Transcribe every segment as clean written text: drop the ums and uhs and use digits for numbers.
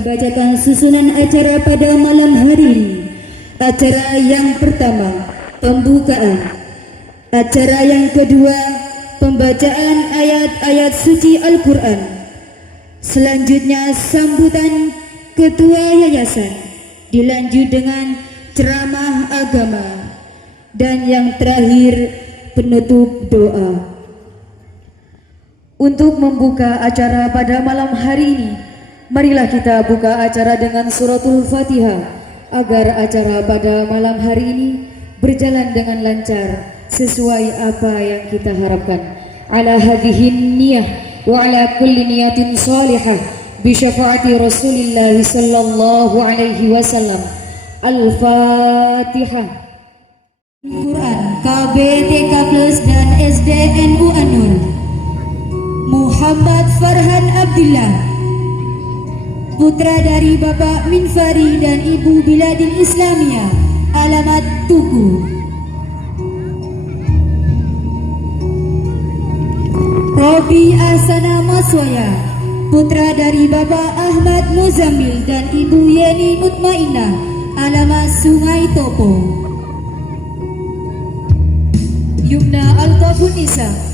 saya bacakan susunan acara pada malam hari ini. Acara yang pertama, pembukaan. Acara yang kedua, pembacaan ayat-ayat suci Al-Quran. Selanjutnya sambutan ketua yayasan, dilanjut dengan ceramah agama, dan yang terakhir penutup doa. Untuk membuka acara pada malam hari ini, marilah kita buka acara dengan suratul Fatihah agar acara pada malam hari ini berjalan dengan lancar sesuai apa yang kita harapkan. Ala hadhihi niyah wa ala kulli niyatin salihah bi syafaati Rasulillah sallallahu alaihi wasallam. Al-Fatihah. Quran KB TK Plus dan SDNU Anur. Muhammad Farhan Abdullah, putra dari Bapak Minfari dan Ibu Biladil Islamiyah, alamat Tugu. Robi Ahsana Maswaya, putra dari Bapak Ahmad Muzamil dan Ibu Yeni Mutmainah, alamat Sungai Topo. Yumna Al-Tafunisa,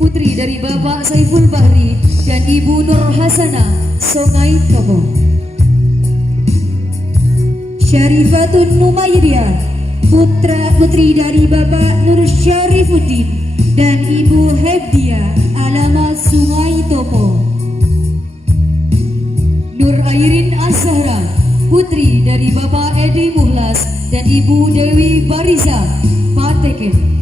putri dari Bapak Saiful Bahri dan Ibu Nur Hasanah, Sungai Topo. Syarifatun Numairiyah, putri dari Bapak Nur Syarifuddin dan Ibu Hebdia, alamat Sungai Topo. Nur Airin Azhara, putri dari Bapak Edi Muhlas dan Ibu Dewi Bariza, Pateken.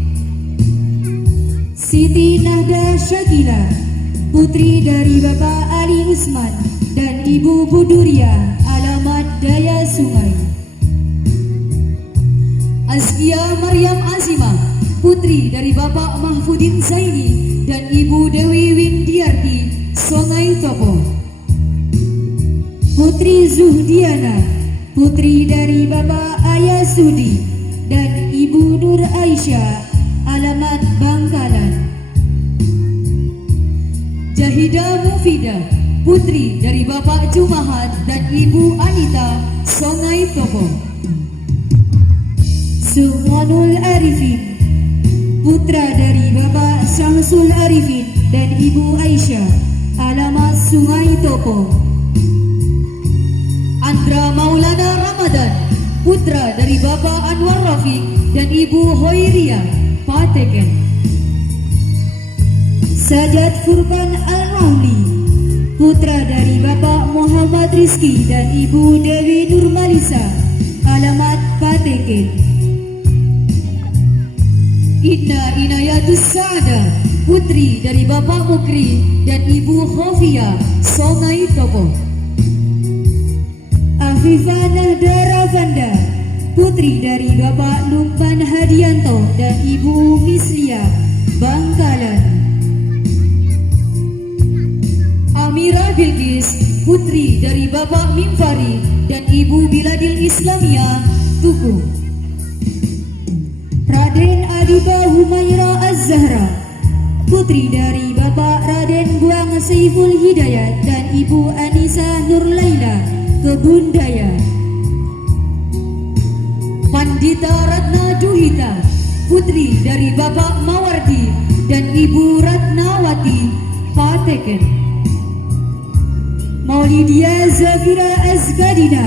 Siti Nahda Syakila, putri dari Bapak Ali Usman dan Ibu Buduria, alamat Daya Sungai. Azkia Maryam Azimah, putri dari Bapak Mahfudin Zaini dan Ibu Dewi Windiarti, Sungai Topo. Putri Zuhdiana, putri dari Bapak Ayah Sudi dan Ibu Nur Aisyah, alamat Bangkalan. Jahidah Mufidah, putri dari Bapak Jumahat dan Ibu Anita, Sungai Topo. Subhanul Arifin, putra dari Bapak Syamsul Arifin dan Ibu Aisyah, alamat Sungai Topo. Andra Maulana Ramadan, putra dari Bapak Anwar Rafiq dan Ibu Hoiria, Pateken. Sajat Furqan Al-Ramli, putra dari Bapak Muhammad Rizki dan Ibu Dewi Nurmalisa, alamat Pateken. Inna Inayatus Sa'ada, putri dari Bapak Mukri dan Ibu Khofia, Sungai Topo. Afifah Nahdara Vanda, putri dari Bapak Lumpan Hadianto dan Ibu Mislia, Bangkalan. Amira Bilqis, putri dari Bapak Minfari dan Ibu Biladil Islamiyah, Tugu. Raden Adiba Humaira Az-Zahra, putri dari Bapak Raden Buang Saiful Hidayat dan Ibu Anissa Nurlaila, Kebundaya. Pandita Ratna Duhita, putri dari Bapak Mawardi dan Ibu Ratnawati, Pateken. Maulidia Zafira Azgadina,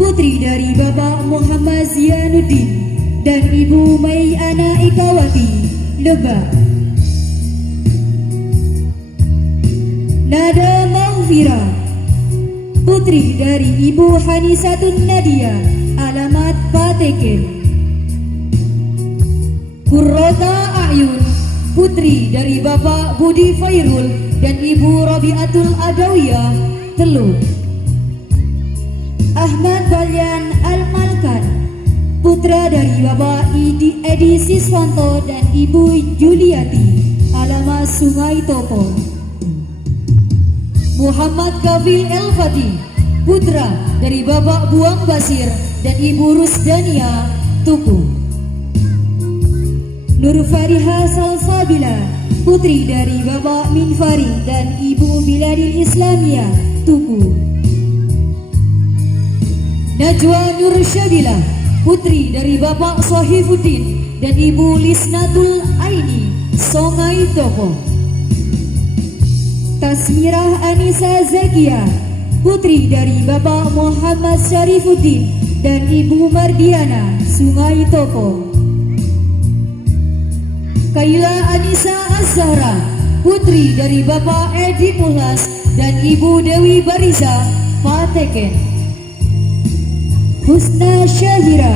putri dari Bapak Muhammad Zianuddin dan Ibu Maiana Ikawati, Lebak. Nada Maghfira, putri dari Ibu Hanisatun Nadia, alamat Pateken. Qurrata Ayun, putri dari Bapak Budi Fairul dan Ibu Rabiatul Adawiyah, Teluk. Ahmad Balyan Al-Malkan, putra dari Bapak Edi Siswanto dan Ibu Juliati, alamat Sungai Topo. Muhammad Kafil El-Fatih, putra dari Bapak Buang Basir dan Ibu Rusdania, Tuku. Nur Fariha Salsabila, putri dari Bapak Minfari dan Ibu Biladil Islamiyah, Tuku. Najwa Nur Syabila, putri dari Bapak Sohifuddin dan Ibu Lisnatul Aini, Songai Topo. Tasmirah Anissa Zakia, putri dari Bapak Muhammad Syarifuddin dan Ibu Mardiana, Sungai Topo. Kaila Anissa Az-Zahra, putri dari Bapak Edi Pulas dan Ibu Dewi Bariza, Pateken. Husna Syahira,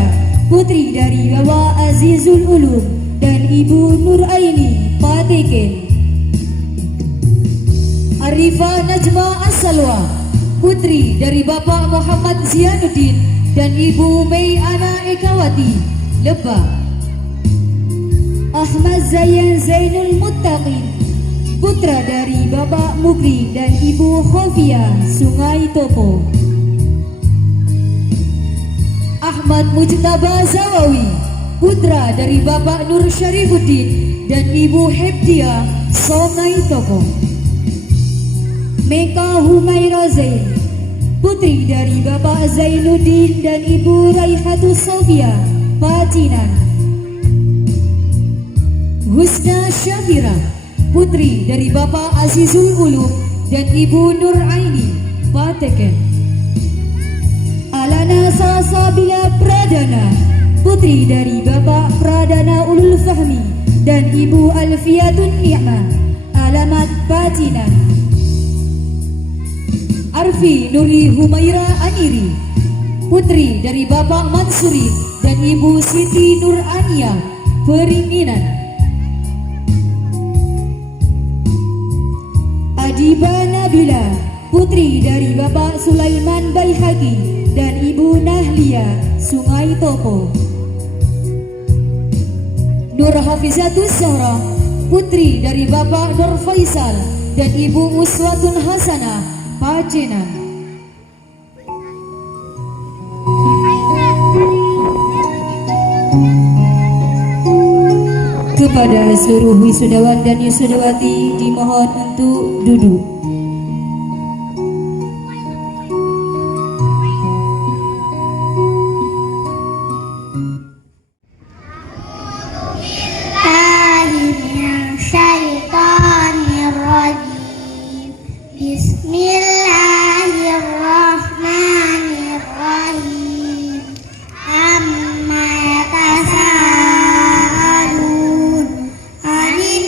putri dari Bapak Azizul Ulum dan Ibu Nur Aini, Pateken. Arifah Najma As-Salwa, putri dari Bapak Muhammad Zianuddin dan Ibu Mei Ana Ekawati, Lebak. Ahmad Zayan Zainul Muttaqin, putra dari Bapak Mukri dan Ibu Khofia, Sungai Topo. Ahmad Mujtaba Zawawi, putra dari Bapak Nur Syarifuddin dan Ibu Hebdia, Sungai Topo. Meka Humaira Zain, putri dari Bapak Zainuddin dan Ibu Raihatus Sofia, Pacinan. Husna Syafira, putri dari Bapak Azizul Ulum dan Ibu Nur Aini, Pateken. Alana Salsabila Pradana, putri dari Bapak Pradana Ulul Fahmi dan Ibu Alfiatun Ni'mah, alamat Pacinan. Arfi Nuri Humaira Aniri, putri dari Bapak Mansuri dan Ibu Siti Nur Ania, Peringinan. Adiba Nabila, putri dari Bapak Sulaiman Baihaqi dan Ibu Nahlia, Sungai Topo. Nur Hafizatus Zahra, putri dari Bapak Nur Faisal dan Ibu Uswatun Hasanah, Pacinan. Kepada seluruh wisudawan dan wisudawati dimohon untuk duduk. Bismillahirrahmanirrahim. Amma yatasaalun 'anil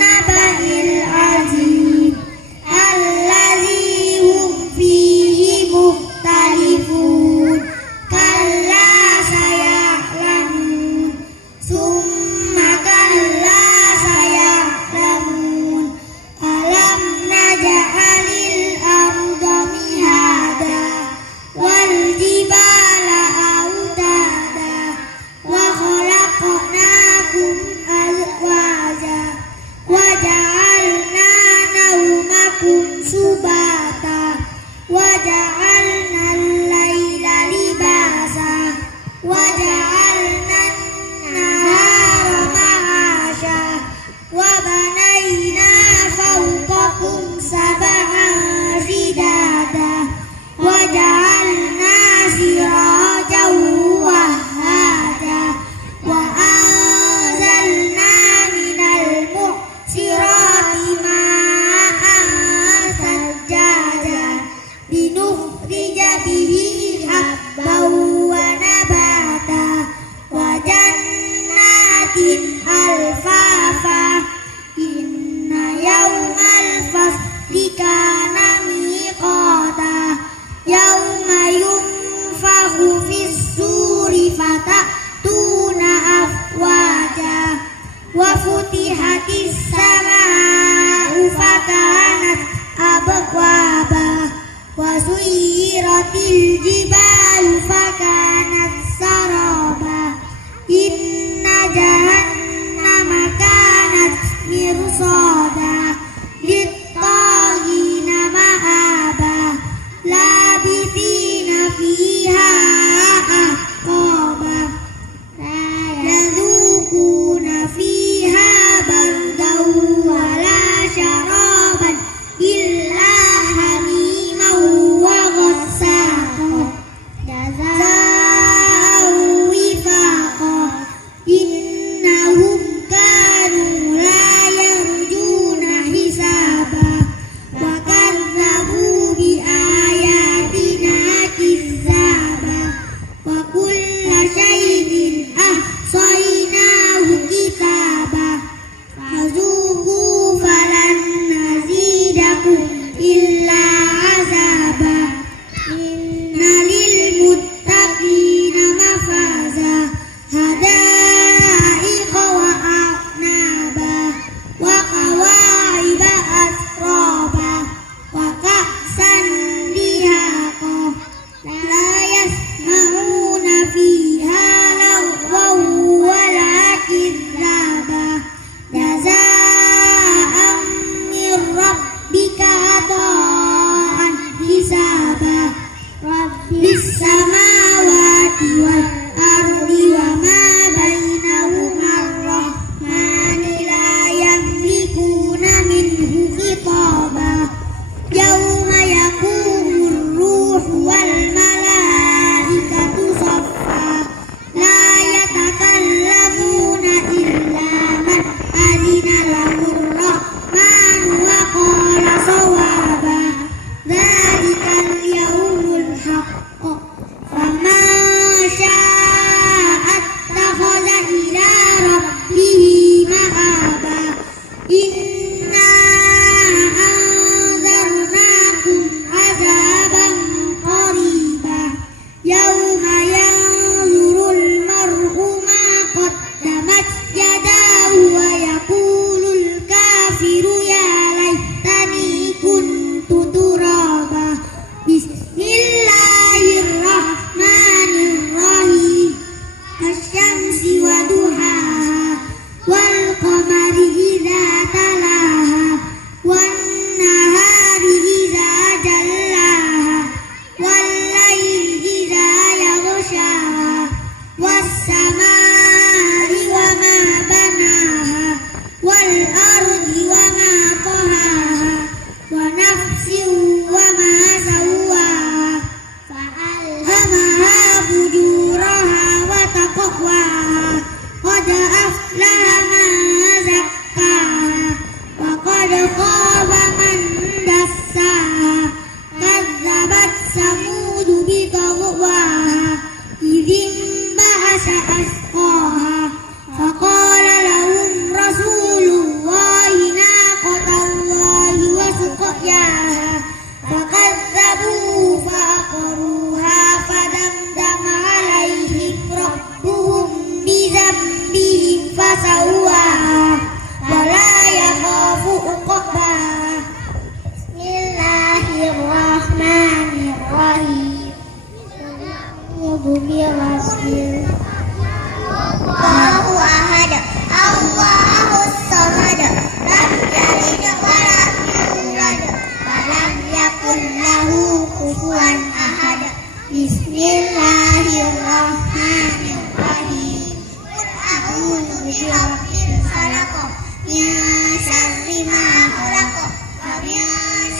naba'il 'azim allazi hum fihi mukhtalifun. Kalla saya'lamun, summa kalla saya'lamun. Alam naj'alil arda mihada wal jibala autada wa khalaqnakum azwaja wa ja'alna nawmakum subata wa ja'alna al-laila libasa wa ja'alna an-nahara ma'asha wa banayna fawqakum sab'an shidada wa ja'alna sirajan wahhaja wa anzalna minal mu'sirati ma'an sajjaja linukhrija bihi habban wa nabata wa jannatin alfafa. Inna yawmal fasli kana miqata yawma yunfakhu fis-suri fatatuna afwaja wa futihatis samaa'u fakanat abwaba wa suyyiratil jibalu fakanat saraba. Inna jahannama kanat mirsada lit-taghina ma'aba labithina fiha ahqaba la yadhuquna fiha bardan wala syaraban illa hamiman wa ghassaqan. خلق من شر ما خلق ومن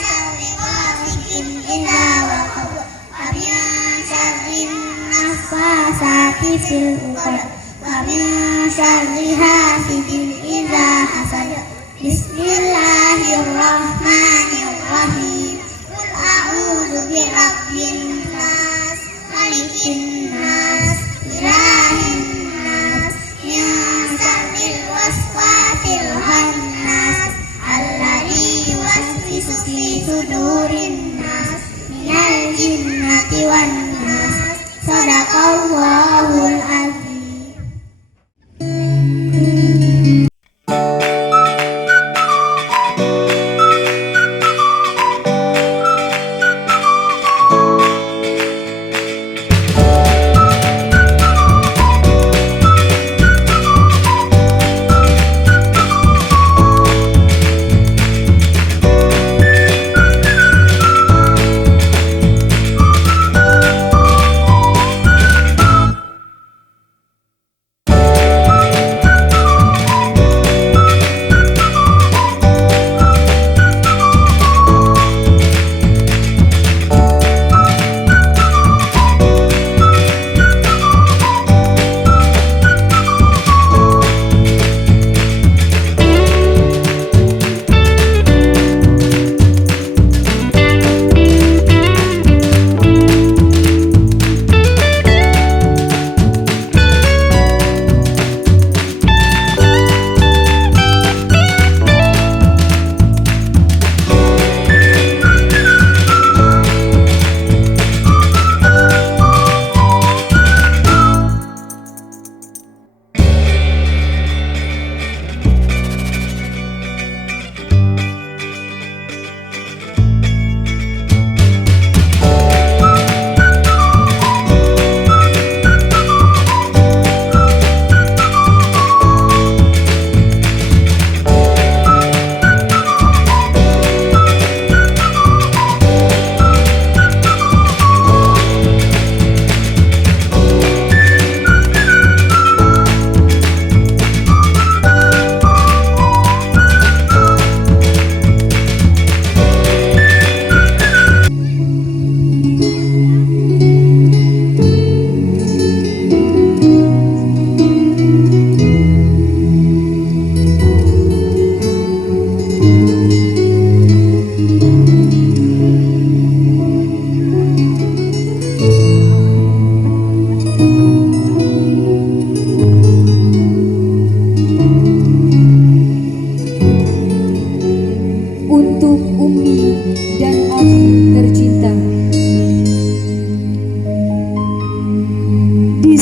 شر غاسق إذا وقب ومن شر النفاثات في العقد ومن شر حاسد إذا حسد بسم الله الرحمن الرحيم قل أعوذ برب الناس ملك الناس إله الناس من شر الوسواس الخناس الذي يوسوس في صدور الناس من الجنة والناس صدق الله العظيم.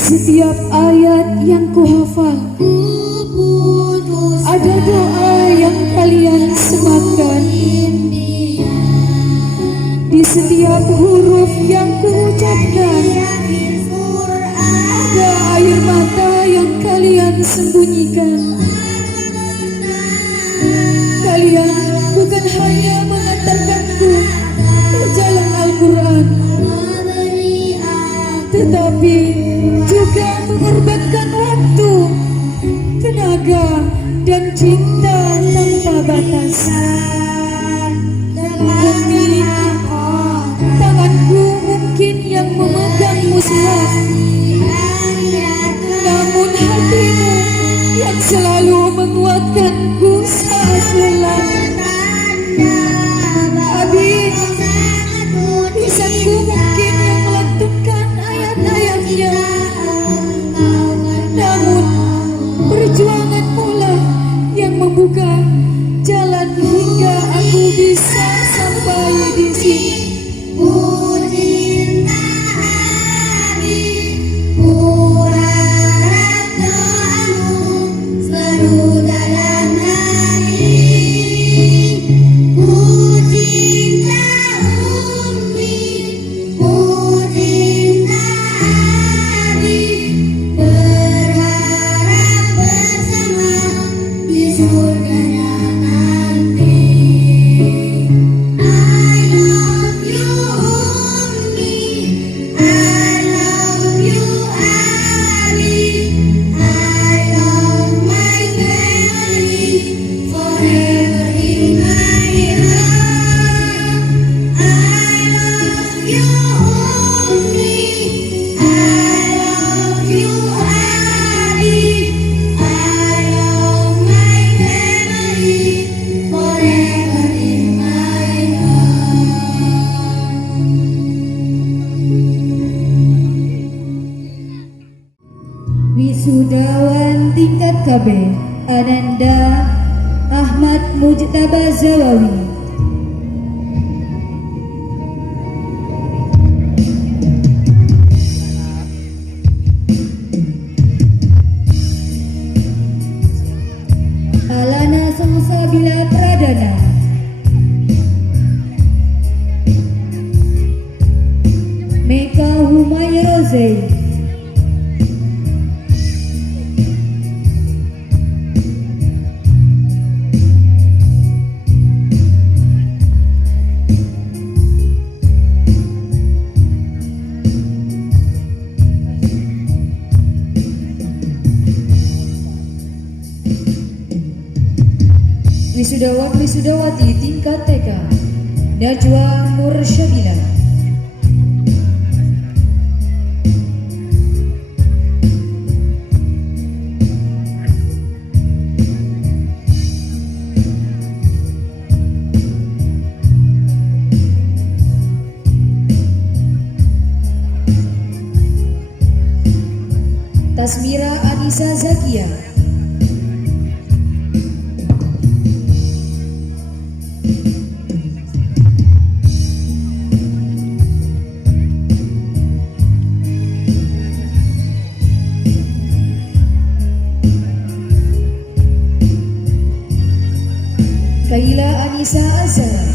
Setiap ayat yang kuhafal ada doa yang kalian sematkan. Di setiap huruf yang kuucapkan ada air mata yang kalian sembunyikan. Kalian bukan hanya mengantarkanku ke jalan Al-Quran, tetapi juga mengorbankan waktu, tenaga, dan cinta tanpa batas. Demi tanganku mungkin yang memegang mushaf, namun hatimu yang selalu menguatkanku saat lelah. Abi, lisanku mungkin yang melantunkan ayat-ayatnya, namun perjuanganmu lah yang membuka jalan hingga aku bisa sampai di sini. IKB Ananda Ahmad Mujtaba Zawawi. Alana Salsabila Pradana. Meka Humayroze. Wisudawati tingkat TK Najwa Nursyabila. Tasmira Anissa Zakia. Kaila Anissa Azhar.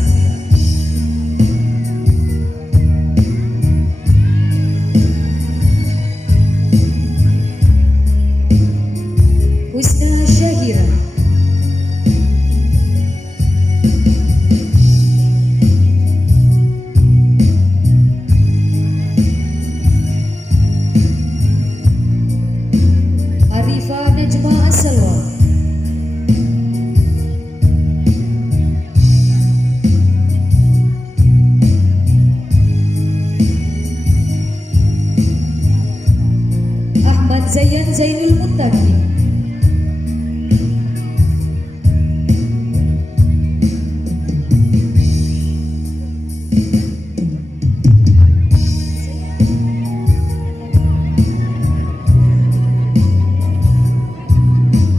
Husna Syahira. Arifa Najma Asalwa. Ahmad Zayan Zainul Muttaqi.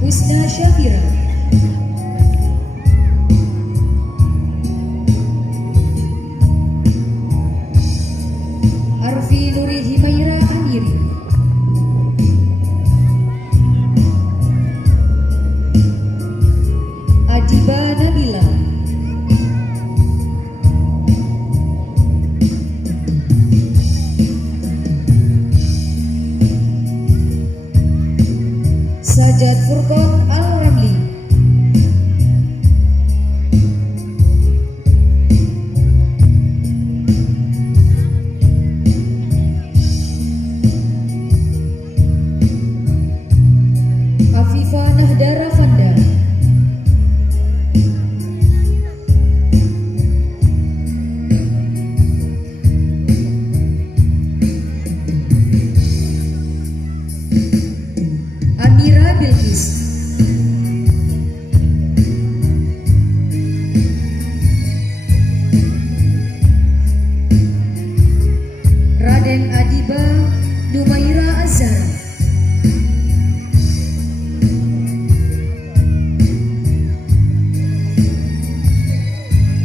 Husna Syafira. Arfi Nuri Himaira Amiri. Adiba Nabila. Sajad Furqan Al-Ramli. Afifa Nahdara Fanda. Amira Bilqis. Raden Adiba Numaira Azhar.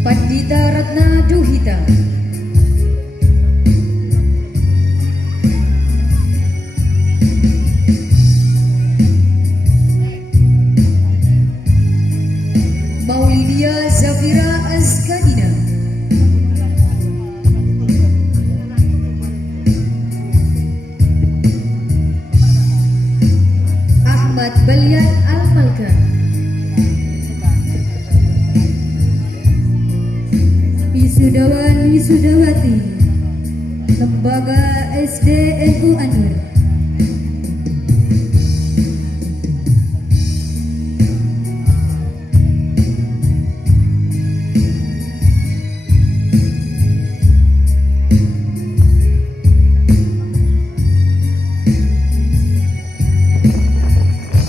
Pandita Ratna Duhita. Maulidia Zafira Azkadina. Ahmad Balyan Al-Malka. Wisudawan Wisudawati Lembaga SDNU Anur.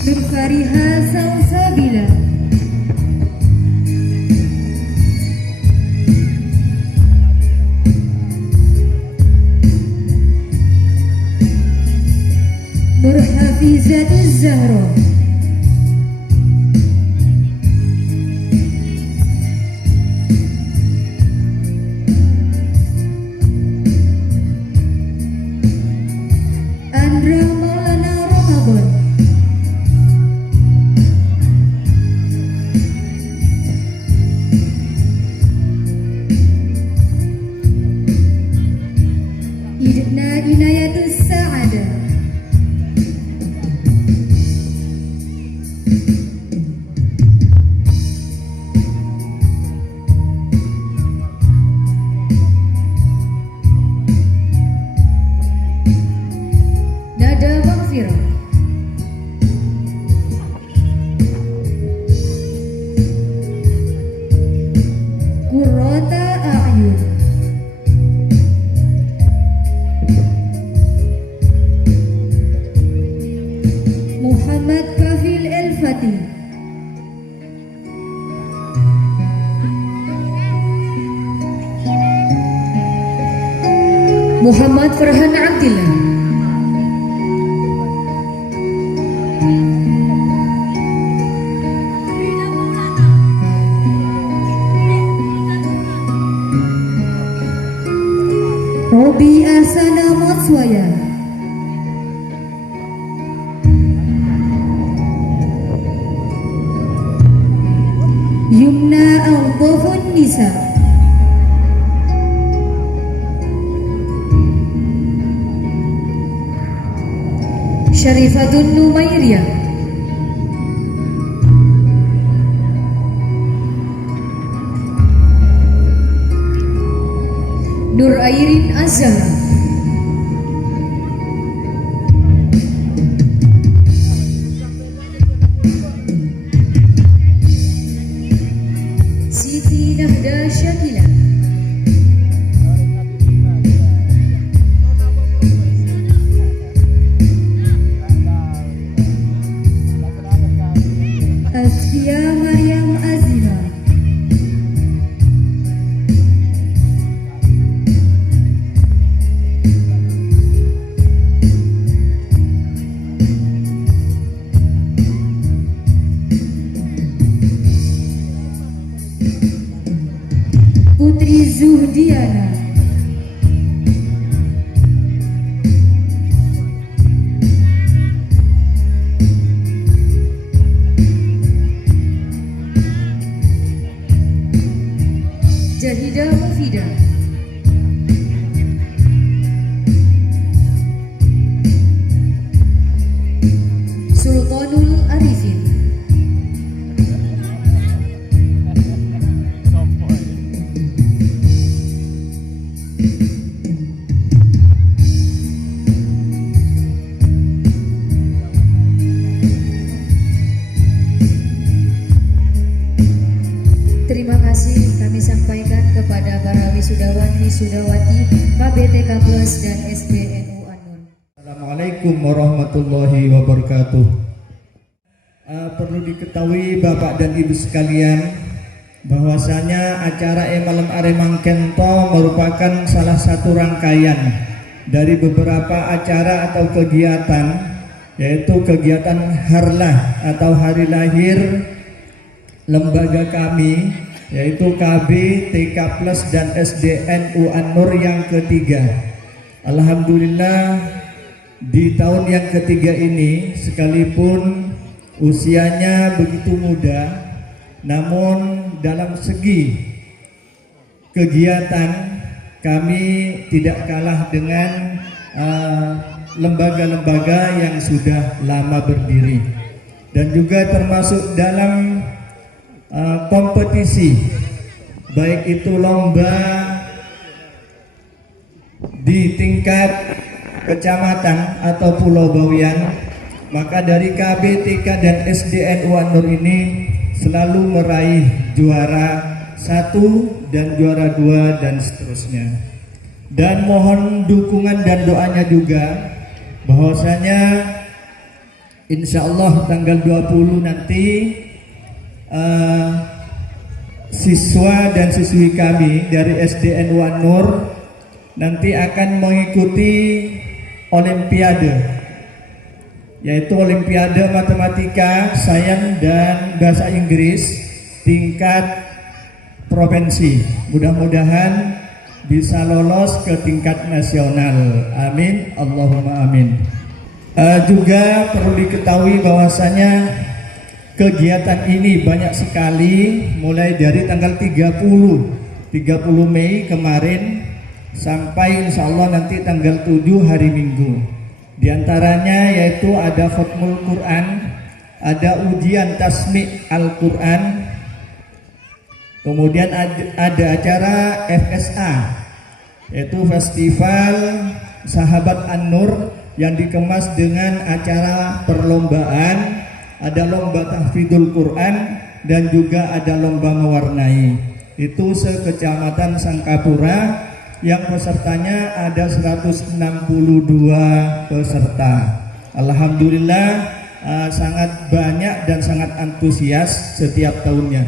Nurfariha Salsabila. Nur Hafizat Az-Zahra. Muhammad Farhan Abdillah, Robi Ahsana Motswaya, Yumna Al-Dhofun Nisa, Syarifatun Numairiyah, Nur Airin Azhar, Siti Nahda Syakila, Asfia Maryam Azima, Putri Zuhdiana, Jahidah Mufidah, Sultanul Arifin, terima kasih kami sampaikan kepada para wisudawan wisudawati KBTK Plus dan SBNU An-Nur. Assalamualaikum warahmatullahi wabarakatuh. Perlu diketahui Bapak dan Ibu sekalian bahwasanya acara Malam Aremang Kento merupakan salah satu rangkaian dari beberapa acara atau kegiatan, yaitu kegiatan Harlah atau hari lahir lembaga kami, yaitu KB, TK Plus dan SDNU An-Nur yang ketiga. Alhamdulillah di tahun yang ketiga ini, sekalipun usianya begitu muda, namun dalam segi kegiatan kami tidak kalah dengan lembaga-lembaga yang sudah lama berdiri, dan juga termasuk dalam kompetisi, baik itu lomba di tingkat kecamatan atau pulau bawian, maka dari KB, TK dan SDNU An-Nur ini selalu meraih juara 1 dan juara 2 dan seterusnya. Dan mohon dukungan dan doanya juga bahwasanya insya Allah tanggal 20 nanti siswa dan siswi kami dari SDNU An-Nur nanti akan mengikuti olimpiade, yaitu olimpiade matematika, sains dan bahasa Inggris tingkat provinsi. Mudah-mudahan bisa lolos ke tingkat nasional. Amin, Allahumma amin. Juga perlu diketahui bahwasanya kegiatan ini banyak sekali, mulai dari tanggal 30 Mei kemarin sampai insya Allah nanti tanggal 7 hari Minggu. Di antaranya yaitu ada khatmul Quran, ada ujian tasmi' Al-Quran, kemudian ada acara FSA, yaitu Festival Sahabat An-Nur, yang dikemas dengan acara perlombaan. Ada lomba tahfidzul Quran dan juga ada lomba mewarnai. Itu sekecamatan Sangkapura, yang pesertanya ada 162 peserta. Alhamdulillah sangat banyak dan sangat antusias setiap tahunnya.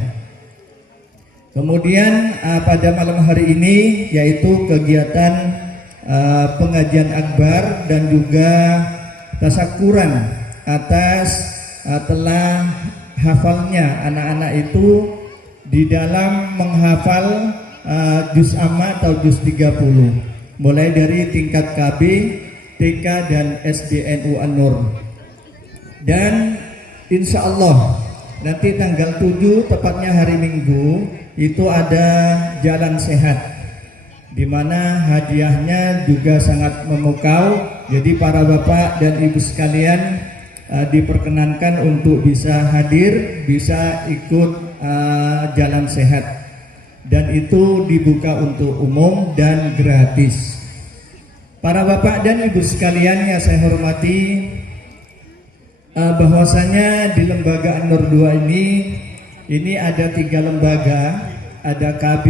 Kemudian pada malam hari ini yaitu kegiatan pengajian akbar dan juga tasyakuran atas telah hafalnya anak-anak itu di dalam menghafal juz amma atau juz 30 mulai dari tingkat KB, TK dan SDNU An-Nur. Dan insya Allah nanti tanggal 7 tepatnya hari Minggu itu ada jalan sehat di mana hadiahnya juga sangat memukau. Jadi para bapak dan ibu sekalian diperkenankan untuk bisa hadir, bisa ikut jalan sehat, dan itu dibuka untuk umum dan gratis. Para bapak dan ibu sekalian yang saya hormati, bahwasanya di lembaga An-Nur 2 ini ada 3 lembaga, ada KB,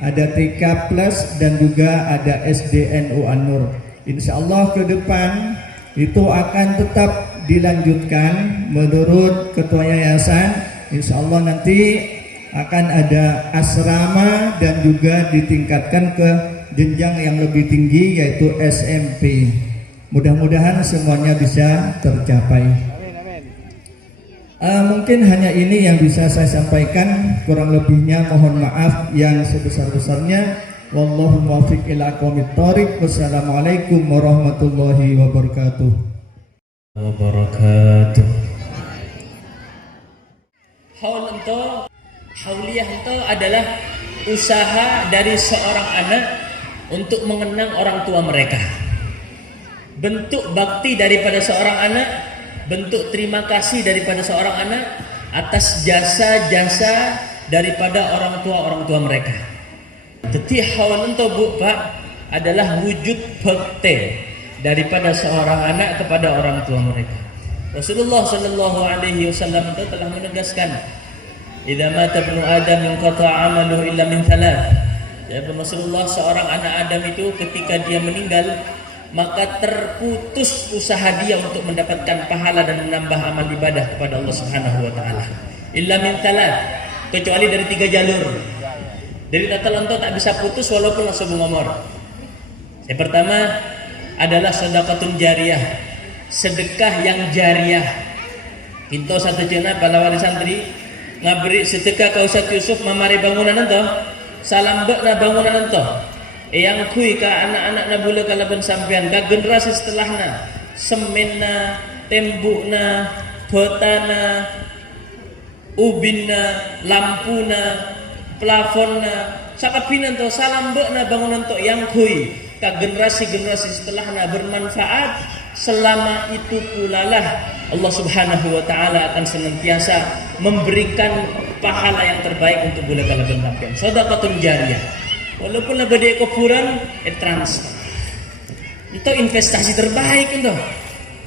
ada TK Plus, dan juga ada SDNU An-Nur. Insya Allah ke depan itu akan tetap dilanjutkan menurut ketua yayasan. Insya Allah nanti akan ada asrama dan juga ditingkatkan ke jenjang yang lebih tinggi yaitu SMP. Mudah-mudahan semuanya bisa tercapai. Mungkin hanya ini yang bisa saya sampaikan, kurang lebihnya mohon maaf yang sebesar-besarnya. Wallahu muwaffiq ila aqwamit thoriq. Wassalamualaikum warahmatullahi wabarakatuh. Haul hauliyah itu adalah usaha dari seorang anak untuk mengenang orang tua mereka. Bentuk bakti daripada seorang anak, bentuk terima kasih daripada seorang anak atas jasa-jasa daripada orang tua mereka. Jadi haul itu Bu Pak adalah wujud bakti daripada seorang anak kepada orang tua mereka. Rasulullah sallallahu alaihi wasallam itu telah menegaskan, "Idza mata ibnu Adam inqata 'amaluhu illa min thalath." Ya, Rasulullah, seorang anak Adam itu ketika dia meninggal maka terputus usaha dia untuk mendapatkan pahala dan menambah amal ibadah kepada Allah Subhanahu wa taala. Illa min thalath, kecuali dari 3 jalur. Dari tatalonto tak bisa putus walaupun langsung ngomor. Yang pertama adalah sedekatun jariyah, sedekah yang jariyah. Pintu satu jena bala wali santri ngabri sedekah ka Ustaz Yusuf mamari bangunan ento, salam bekna bangunan ento. Yang kui ka anak-anak na bula kalaban sampean ka generasi setelahna, semenna, tembukna, botana, ubinna, lampuna, plafonna, sakapinan to salam bekna bangunan to yang kui ka generasi-generasi setelahna bermanfaat. Selama itu pula lah Allah Subhanahu wa taala akan senantiasa memberikan pahala yang terbaik untuk bula kalaban sampean. Sedekatun jariyah. Walaupun lah bade kuburan transfer. Itu investasi terbaik itu.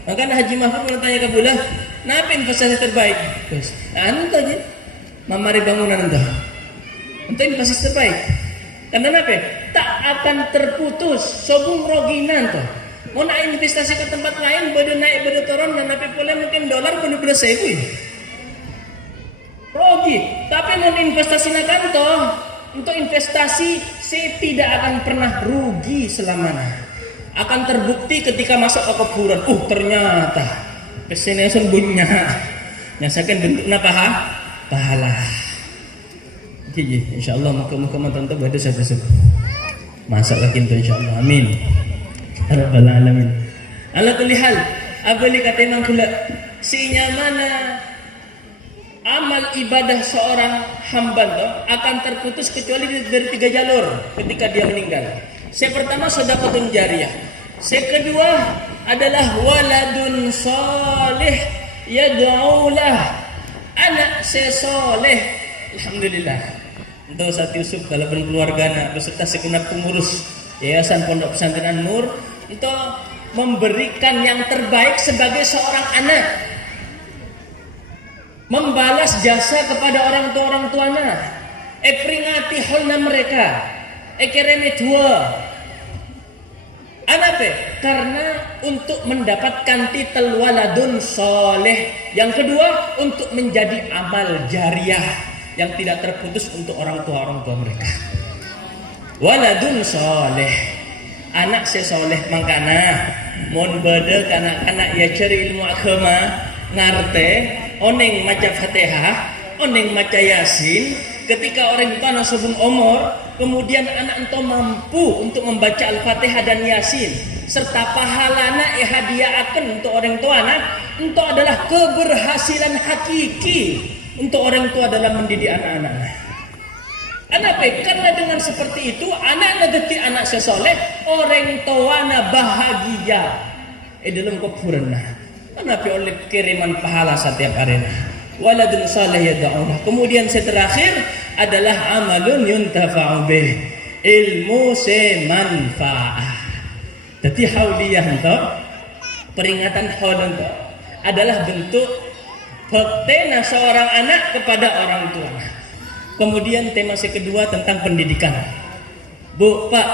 Maka Haji Mahfud bertanya ke bula, "Napa investasi terbaik?" Terus, anu aja. Mamari bangunan itu. Itu investasi terbaik. Karena apa? Tak akan terputus sobung roginan tuh. Mau naik investasi ke tempat lain, bade naik bade turun, dan apa pula mungkin dolar pun berasa itu. Rogi, tapi mau investasi nak kantor, untuk investasi saya tidak akan pernah rugi selamanya. Akan terbukti ketika masuk ke kuburan. Ternyata pesenesun bunyinya nyasakan bentuknya pahala. InsyaAllah muka-muka mantan pada saya masak lagi itu insyaAllah. Amin. Rabbal alamin. Ala kulli hal, abali kata Imam Kula, sinya mana amal ibadah seorang hamba itu akan terputus kecuali dari 3 jalur ketika dia meninggal. Yang pertama sedekatun jariyah. Yang kedua adalah waladun salih yad'ulah, anak sesoleh. Alhamdulillah. Untuk Ustaz Yusuf dalam keluarganya beserta segenap pengurus Yayasan Pondok Pesantren An-Nur itu memberikan yang terbaik sebagai seorang anak, membalas jasa kepada orang tuanya, peringati halna mereka, kereme dua. Anape? Karena untuk mendapatkan titel waladun soleh. Yang kedua untuk menjadi amal jariyah yang tidak terputus untuk orang tua mereka. Waladun soleh, anak sesoleh mangkana mon bade kanak-kanak ya cari ilmu agama ngarte oneng maca Fatihah, oneng maca Yasin. Ketika orang tua sebelum umur, kemudian anak ento mampu untuk membaca Al-Fatihah dan Yasin serta pahalana hadiahkan untuk orang tua anak, itu adalah keberhasilan hakiki untuk orang tua dalam mendidik anak-anak. Kenapa? Karena dengan seperti itu anak detik anak sesoleh, orang tua bahagia dalam kuburan. Kenapa? Oleh kiriman pahala setiap hari. Waladun salih yad'una. Kemudian terakhir adalah amalun yuntafa'u bih, ilmu semanfaat. Jadi hauliyah itu, peringatan haul itu adalah bentuk bakti seorang anak kepada orang tua. Kemudian tema kedua tentang pendidikan. Bu, Pak,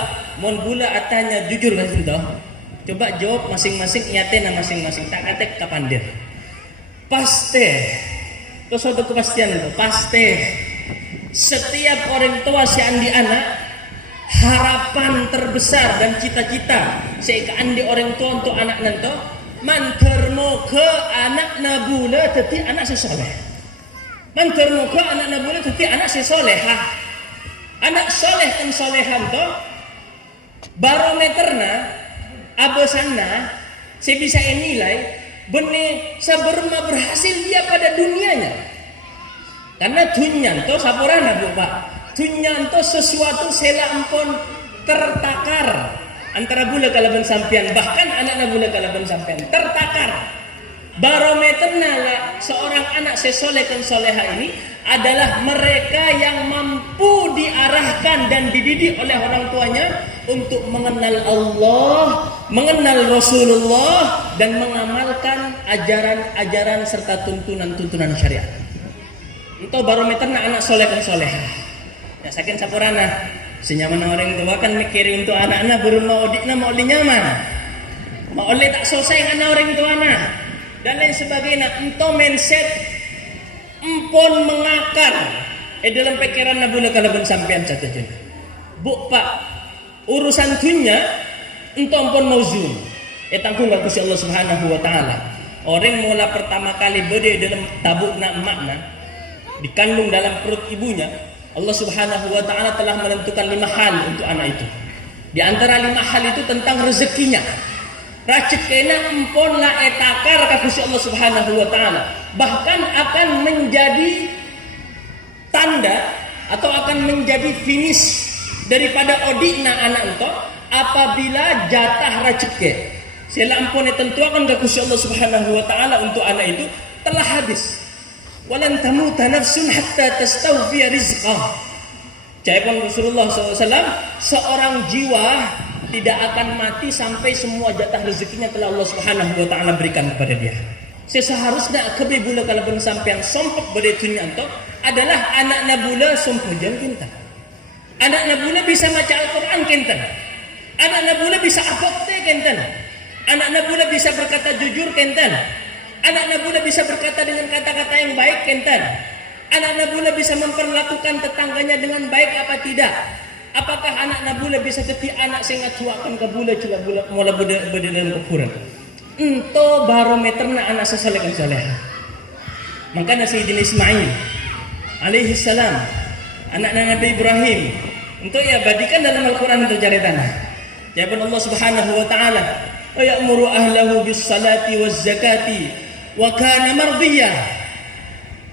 mohon gula atanya jujur kan itu? Coba jawab masing-masing iatena masing-masing. Tak katek kapan dia? Pasti. Itu suatu kepastian itu. Pasti. Setiap orang tua si andi anak, harapan terbesar dan cita-cita si andi orang tua untuk anak nanti, manterno ke anak nabula teti anak sesoleh. Manterno ke anak nabula teti anak sesolehah. Anak soleh dan solehan to barometerna abosana saya bisa nilai benih seberma berhasil dia pada dunianya. Karena dunia itu sapurana Bu Pak. Dunia itu sesuatu sela ampun tertakar antara bula kalaban sampian, bahkan anak bula kalaban sampian tertakar. Barometernya lah seorang anak sesoleh dan soleha ini adalah mereka yang mampu diarahkan dan dididik oleh orang tuanya untuk mengenal Allah, mengenal Rasulullah, dan mengamalkan ajaran-ajaran serta tuntunan-tuntunan syariat. Itu barometernya anak soleh dan soleha. Ya saking sapurana, senyaman orang tua kan mikirin untuk anak-anak baru mau dikna mau li nyaman, mau oleh tak selesai dengan orang tua anak dan lain sebagainya. Ento mindset empon mengakar dalam pikiran nabula kalaban sampean catajan. Bu Pak, urusan dunia ento empon mauzun. Tanggung Gusti Allah Subhanahu wa taala. Orang mula pertama kali berde dalam tabukna emakna, dikandung dalam perut ibunya, Allah Subhanahu wa taala telah menentukan 5 hal untuk anak itu. Di antara 5 hal itu tentang rezekinya. Rezekina empon la etakar ka Gusti Allah Subhanahu wa taala. Bahkan akan menjadi tanda atau akan menjadi finish daripada odikna anak itu apabila jatah rezeki sela ampun ditentukan ke Gusti Allah Subhanahu wa taala untuk anak itu telah habis. Walan tamuta nafsun hatta tastawfiya rizqah. Jawaban Rasulullah SAW, seorang jiwa tidak akan mati sampai semua jatah rezekinya telah Allah Subhanahu wa taala berikan kepada dia. Seharusnya kebebula kalau pun sampean sompok beretunya itu adalah anak nabula sompojang kinta. Anak nabula bisa baca Al-Quran kinta. Anak nabula bisa apokte kinta. Anak nabula bisa berkata jujur kinta. Anak nabula bisa berkata dengan kata-kata yang baik kentan. Anak nabula bisa memperlakukan tetangganya dengan baik apa tidak? Apakah anak nabula bisa ketik anak sehingga cuakan ke bula cula bula mula dalam ukuran? Ento barometerna anak sesoleh kan soleh. Maka Sayyidina Ismail alaihi salam, anak Nabi Ibrahim, untuk ya badikan dalam Al-Quran itu caritannya. Jawaban Allah Subhanahu wa taala, "Wa ya'muru ahlahu bis salati waz zakati wa kana mardiyah."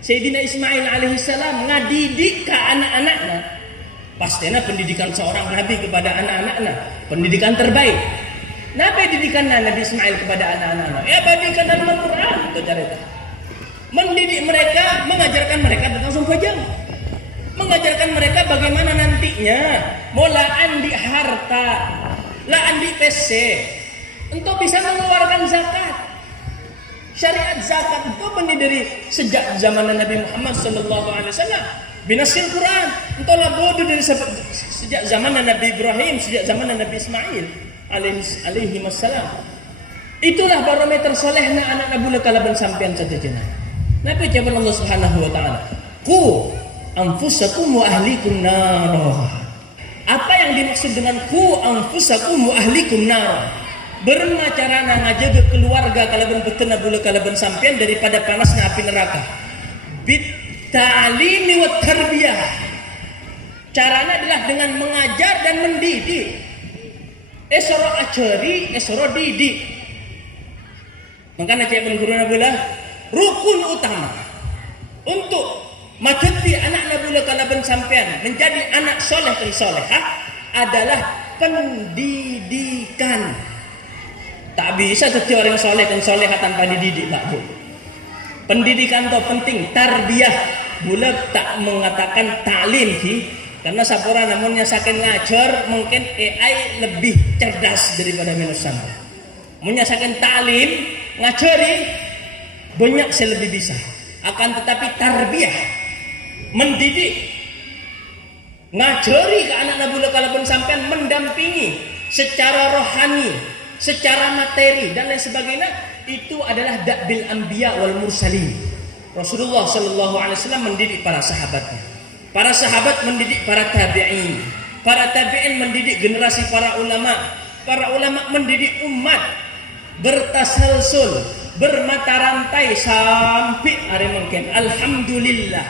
Sayyidina Ismail alaihissalam ngadidik ke anak-anaknya. Pastinya pendidikan seorang nabi kepada anak-anaknya pendidikan terbaik. Nabi didikan Nabi Ismail kepada anak-anaknya? Ya badikan dalam Al-Quran itu cerita. Mendidik mereka, mengajarkan mereka tentang sumpah mengajarkan mereka bagaimana nantinya molaan di harta, laan di PC untuk bisa mengeluarkan zakat. Syariat zakat itu dari sejak zaman Nabi Muhammad SAW. Binasil Quran, entahlah bodoh dari sejak zaman Nabi Ibrahim, sejak zaman Nabi Ismail alaihi wassalam. Itulah barometer solehna anak nabula kalaban sampean satajana. Nabi jawaban Allah Subhanahu wa taala, "Qu anfusakum wa ahlikum nar." Apa yang dimaksud dengan ku anfusakum wa ahlikum nar? Bermacarana ngajaga keluarga kalaban betena bula kalaban sampean daripada panasnya api neraka. Bit ta'limi wa tarbiyah. Caranya adalah dengan mengajar dan mendidik. Esoro acari, esoro didik. Makanya cek guruna bula rukun utama untuk majeti anak nabula kalaban sampean menjadi anak soleh dan solehah adalah pendidikan. Tak bisa jadi orang soleh dan solehah tanpa dididik, Pak Bu. Pendidikan itu penting, tarbiyah. Bula tak mengatakan taklim sih, karena sapura namunnya saking ngajar mungkin AI lebih cerdas daripada manusia. Munya saking taklim ngajari banyak saya lebih bisa. Akan tetapi tarbiyah, mendidik, ngajari ke anak nabula kalaupun sampean, mendampingi secara rohani, secara materi dan lain sebagainya, itu adalah dakbil anbiya wal mursalin. Rasulullah sallallahu alaihi wasallam mendidik para sahabatnya. Para sahabat mendidik para tabi'in. Para tabi'in mendidik generasi para ulama. Para ulama mendidik umat bertasalsul, bermata rantai sampai hari mungkin. Alhamdulillah.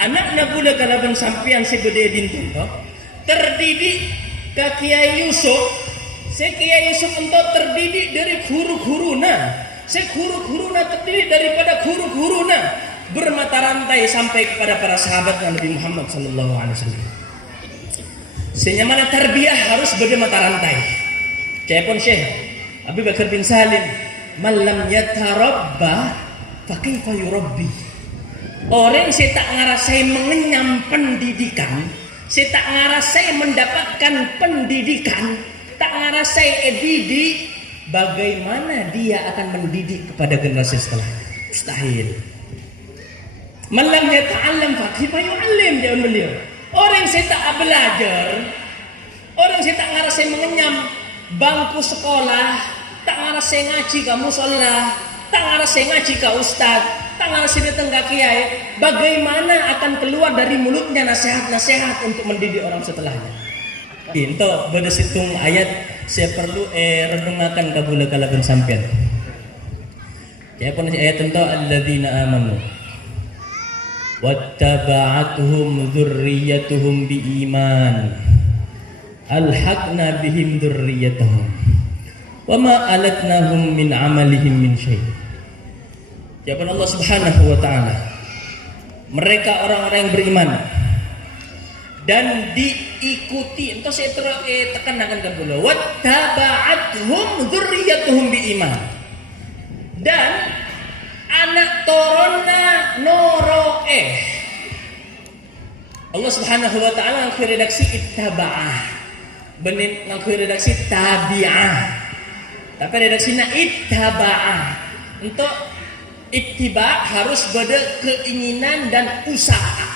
Anak nabula kalaban sampian segede dinten terdidik ke Kiai Yusuf. Se Kiai Yusuf untuk terdidik dari guru-guruna. Se guru-guruna terdiri daripada guru-guruna, bermata rantai sampai kepada para sahabat Nabi Muhammad sallallahu alaihi wasallam. Senyamana tarbiyah harus bermata rantai. Cepon Syekh Abu Bakar bin Salim, "Malam yatarabba fa kaifa yurabbi." Orang saya tak ngarasai mengenyam pendidikan, saya tak ngarasai mendapatkan pendidikan, tak ngarasai didik, bagaimana dia akan mendidik kepada generasi setelahnya? Mustahil. Malam yata'allam fa kaifa yu'allim, jawab beliau. Orang saya tak belajar, orang saya tak ngarasai mengenyam bangku sekolah, tak ngarasai ngaji kamu sholat, tak ngarasai ngaji ka ustaz, tak ngarasai datang ka kiai, bagaimana akan keluar dari mulutnya nasihat-nasihat untuk mendidik orang setelahnya? Itu pada situng ayat saya perlu renungakan kabula kalaban sampean. Ya pun ayat tentang alladzina amanu wattaba'atuhum dzurriyyatuhum biiman alhaqna bihim dzurriyyatahum wama alatnahum min amalihim min syai'. Ya pun Allah Subhanahu wa taala, mereka orang-orang yang beriman dan diikuti, entah saya tekankan kan dulu, wattaba'atuhum dzurriyyatuhum biiman, dan anak toronna noroe. Allah Subhanahu wa taala ngakui redaksi ittaba'ah, benin ngakui redaksi tabi'ah, tapi redaksinya ittaba'ah. Untuk ittiba' harus pada keinginan dan usaha,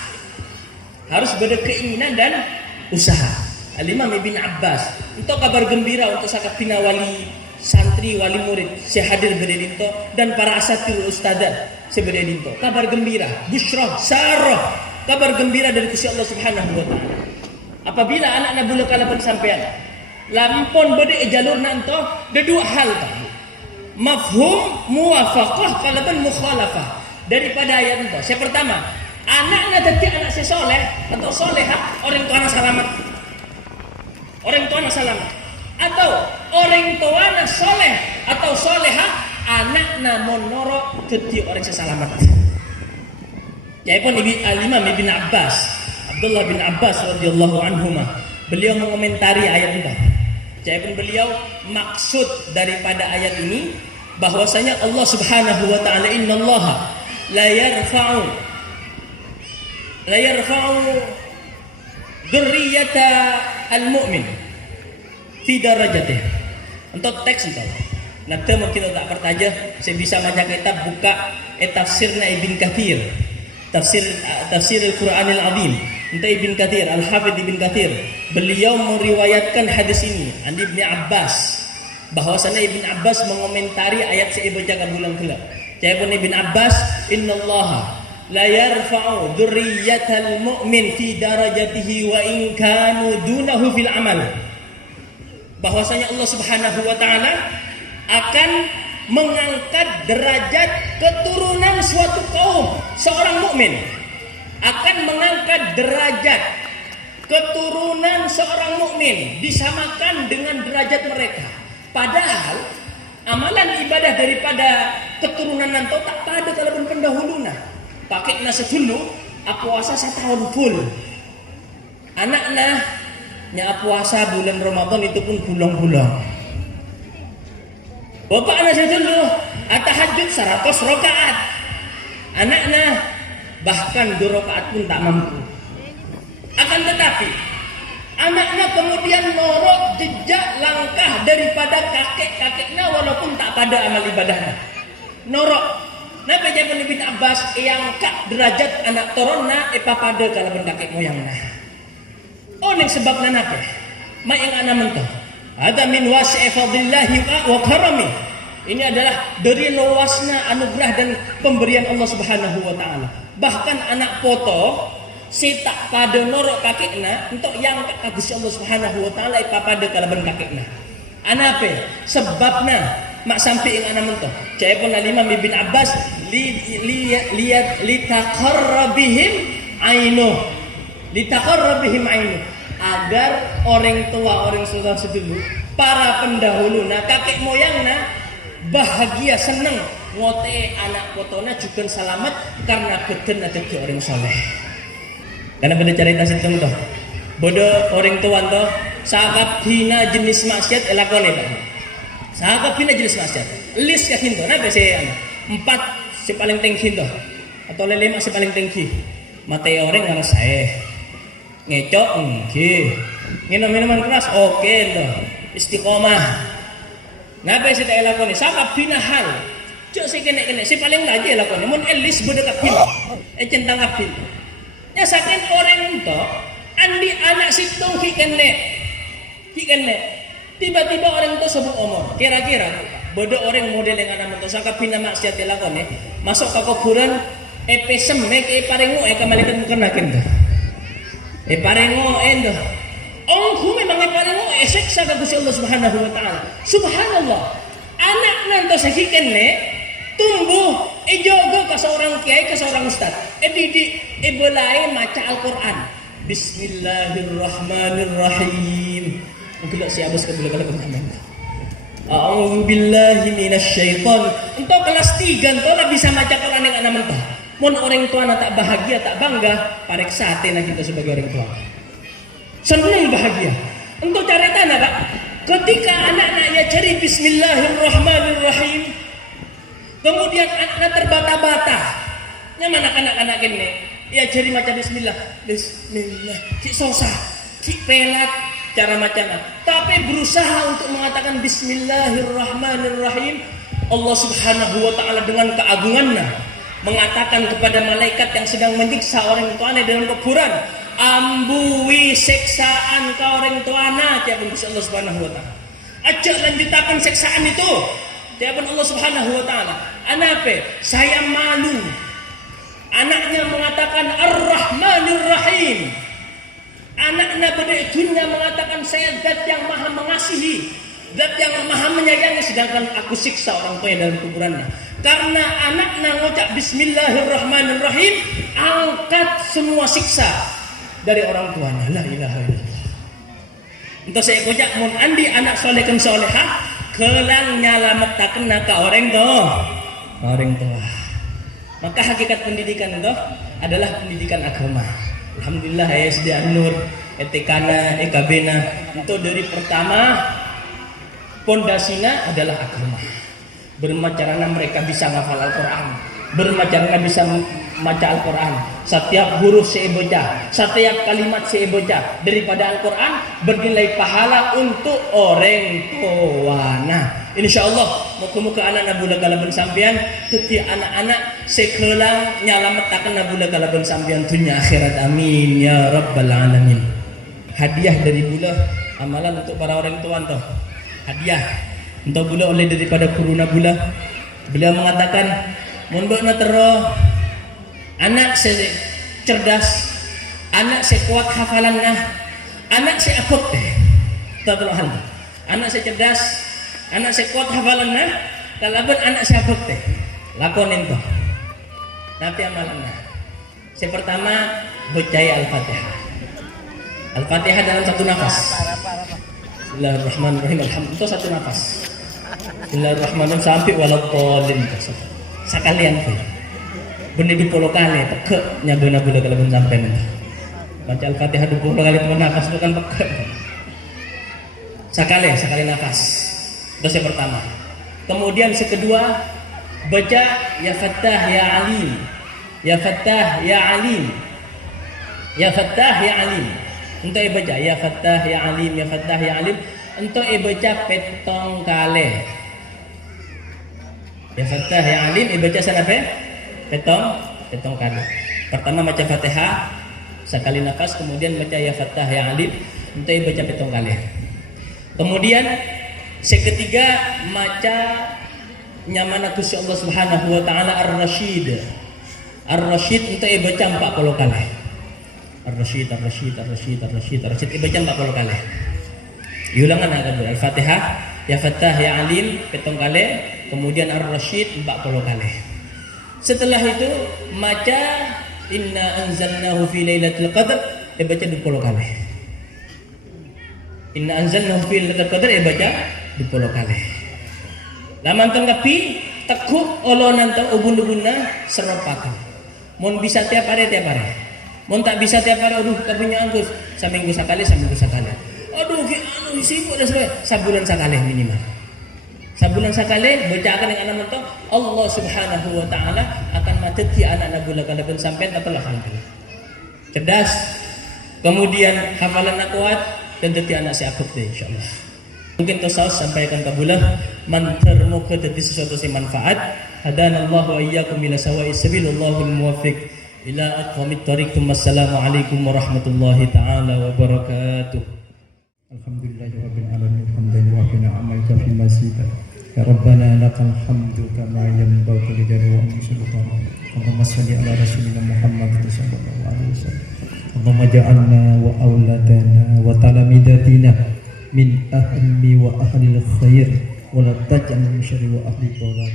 harus ber keinginan dan usaha. Al-Imam Ibn Abbas itu kabar gembira untuk sakat pina wali santri, wali murid saya hadir berdedinto dan para asatir ustadzah saya berdedinto. Kabar gembira, busyrah, sarah, kabar gembira dari Gusti Allah Subhanahu wa taala. Apabila anak nabula kalapan sampean lampon berde jalur nanto ada dua hal tadi. Mafhum muwafaqah kalapan mukhalafah daripada ayat itu. Yang pertama, anaknya jadi anak si soleh atau soleha, orang tua anak selamat, orang tua anak selamat, atau orang tua anak soleh atau soleha, anaknya monoro jadi orang selamat. Yaitu Al-Imam Ibn Abbas, Abdullah bin Abbas radhiyallahu anhuma, beliau mengomentari ayat ini. Yaitu beliau maksud daripada ayat ini bahwasanya Allah Subhanahu wa taala, innallaha la yarfa'u dzurriyyata al-mu'min fi darajatih. Untuk teks itu nanti mau kita tak pertaja, saya bisa baca kitab buka tafsirna Ibn Katsir, tafsir Al-Qur'anil Azim. Untuk Ibn Katsir, Al-Hafidz Ibn Katsir, beliau meriwayatkan hadis ini an Ibn Abbas, bahwasanya Ibn Abbas mengomentari ayat saya baca bulan gelap. Saya pun Ibn Abbas, innallaha la yarfa'u dzurriyyatal mu'min fi darajatihi wa in kanu dunahu fil amal. Bahwasanya Allah Subhanahu wa taala akan mengangkat derajat keturunan suatu kaum, seorang mukmin akan mengangkat derajat keturunan seorang mukmin disamakan dengan derajat mereka. Padahal amalan ibadah daripada keturunan nanti tak pada kalau pun pendahuluna. Pakai nasi dulu, puasa setahun full. Anaknya puasa bulan Ramadan itu pun bulan-bulan. Bapak nasi dulu, tahajud 100 rakaat. Anaknya bahkan 2 rakaat pun tak mampu. Akan tetapi anaknya kemudian norok jejak langkah daripada kakek-kakeknya walaupun tak pada amal ibadahnya. Norok. Nabi Jabal bin Abbas yang kak derajat anak toronna pada kalaban kakek moyangnya. Oh ning sebabna nabi. Ma yang ana mentah. Ada min wasi'i fadlillahi wa karami. Ini adalah dari luasnya anugerah dan pemberian Allah Subhanahu wa taala. Bahkan anak poto si tak pada norok kakeknya untuk yang kagus Allah Subhanahu wa taala pada kalaban kakeknya. Anape sebabnya mak sampai yang anak mentoh. Cai pun Imam Ibn Abbas litaqarrabihim ainu. Litaqarrabihim ainu. Agar orang tua orang saudara sedulu, para pendahulu kakek moyangna bahagia seneng ngote anak potona juga selamat karena keden ada di orang soleh. Karena pada cerita situ toh. Bodoh orang tua toh sahabat hina jenis maksiat elakone Pak. Sahabat hina jenis maksiat. List ka hinto na bese 4 si paling tinggi toh. Atau 5 si paling tinggi. Mate orang ngaras saya. Ngecok nggih. Minum minuman keras oke toh. Istiqomah. Nabe si tak elakone sahabat hina hal. Cuk si kene-kene si paling laji elakone mun list bodoh kapil. Centang kapil. Ya saking orang itu andi anak situng hikene tiba-tiba orang itu sebut omor kira-kira bodoh orang model yang anak itu sangka pina maksiat dilakoni masuk ke kuburan semek parengo kembalikan kenakin tuh parengo endo ongku memang parengo seksa ke Gusti Allah Subhanahu wa taala. Subhanallah anak nanti sakikene tumbuh jogo ke seorang kiai ke seorang ustaz didik belai maca Al-Quran. Bismillahirrahmanirrahim. Mungkin si abas ke bulan amin. A'udzu billahi minasyaiton. Entah kelas 3 entah bisa maca Quran yang anak mentah. Mun orang tua anak tak bahagia tak bangga pareksa tena kita sebagai orang tua. Senang bahagia. Untuk carita Pak. Ketika anak-anak ya cari Bismillahirrahmanirrahim. Kemudian anak terbata-bata. Nyaman anak-anak ini. Ya cari macam Bismillah. Bismillah. Ki sosah. Ki pelat. Cara macamnya. Tapi berusaha untuk mengatakan Bismillahirrahmanirrahim. Allah Subhanahu wa ta'ala dengan keagungannya mengatakan kepada malaikat yang sedang menyiksa orang tuanya dalam kuburan. Ambui seksaan ke orang tuanya. Tiapun Allah Subhanahu wa ta'ala. Ajak lanjutakan seksaan itu. Tiapun Allah Subhanahu wa ta'ala. Anape? Saya malu. Anaknya mengatakan Ar-Rahmanir Rahim. Anaknya dunia mengatakan saya zat yang maha mengasihi, zat yang maha menyayangi, sedangkan aku siksa orang tua dalam kuburannya. Karena anaknya ngucap Bismillahirrahmanirrahim, angkat semua siksa dari orang tuanya. La ilaha illallah. Untuk saya ucap mun andi anak soleh kan solehah kelang nyalametaken ka orang tua. Maka hakikat pendidikan itu adalah pendidikan agama. Alhamdulillah SD An-Nur, etikana, EKB-na itu dari pertama pondasinya adalah agama. Bermacarana mereka bisa menghafal Al-Quran, bermacarana bisa membaca Al-Quran. Setiap huruf seeboca, setiap kalimat seeboca daripada Al-Quran bernilai pahala untuk orang tua. Nah, insyaallah muka-muka anak nabula kalaban sampean setiap anak-anak sekelang nyalametaken nabula kalaban sampean dunia akhirat amin ya rabbal alamin. Hadiah dari bula amalan untuk para orang tua toh. Hadiah untuk bula oleh daripada kuruna bula. Beliau mengatakan mondokna tero anak saya cerdas, anak saya kuat hafalannya, anak saya apot deh. Tadlohan. Anak saya cerdas, anak saya kuat hafalannya, kalaupun anak saya apot deh. Lakonin toh. Nanti amalannya. Yang pertama baca Al-Fatihah. Al-Fatihah dalam satu nafas. Bismillahirrahmanirrahim. Alhamdulillah itu satu nafas. Bismillahirrahmanirrahim sampai waladhdallin. Sekalian tuh. Benih 20 kali pekek nyabuna gula kalau pun sampai nanti. Baca Al-Fatihah 20 kali nafas bukan pekek. Sekali nafas. Itu yang pertama. Kemudian yang kedua baca ya Fattah ya Alim. Ya Fattah ya Alim. Ya Fattah ya Alim. Untuk baca ya Fattah ya Alim, ya Fattah ya Alim. Untuk baca petong kali. Ya Fattah ya Alim baca sana petong kali. Pertama baca Fatihah sekali nafas, kemudian baca ya Fattah ya Alim untuk baca petong kali. Kemudian ketiga baca nyamana Gusti Allah Subhanahu wa taala Ar-Rasyid. Ar-Rasyid untuk baca 40 kali. Ar-Rasyid baca 40 kali. Diulangan akan Al-Fatihah, ya Fattah ya Alim petong kali, kemudian Ar-Rasyid 40 kali. Setelah itu baca Inna anzalnahu fi lailatul qadr baca 20 kali. Inna anzalnahu fi lailatul qadr baca 20 kali. Laman tengkapi tekuk olonan tang ubun-ubunna seropakan. Mun bisa tiap hari. Mun tak bisa tiap hari, aduh kepunyaan Gus, seminggu sekali. Aduh, sibuk dah sebulan sekali minimal. Sebulan sekali bacakan dengan nama Allah Subhanahu wa taala akan mateti anak-anak gula kalaupun sampai tak telah cerdas. Kemudian hafalan kuat dan teti anak si akut deh insyaallah. Mungkin tersaus sampaikan kabulah mantarmu ke teti sesuatu si manfaat. Hadanallahu wa iyyakum ila sawa'is sabil, Allahul muwaffiq ila aqwamit thariq. Wassalamualaikum warahmatullahi taala wabarakatuh. Alhamdulillahirabbil alamin hamdan wa ni'matan fi masjid. Ya Rabbana lakal hamdu kama yanbaghi li jalali sultanik. Allahumma shalli ala rasulina Muhammad sallallahu alaihi wasallam. Allahumma ja'alna wa auladana wa talamidatina min ahli wa ahli al-khair wa la taj'al min syarri wa ahli dhalal.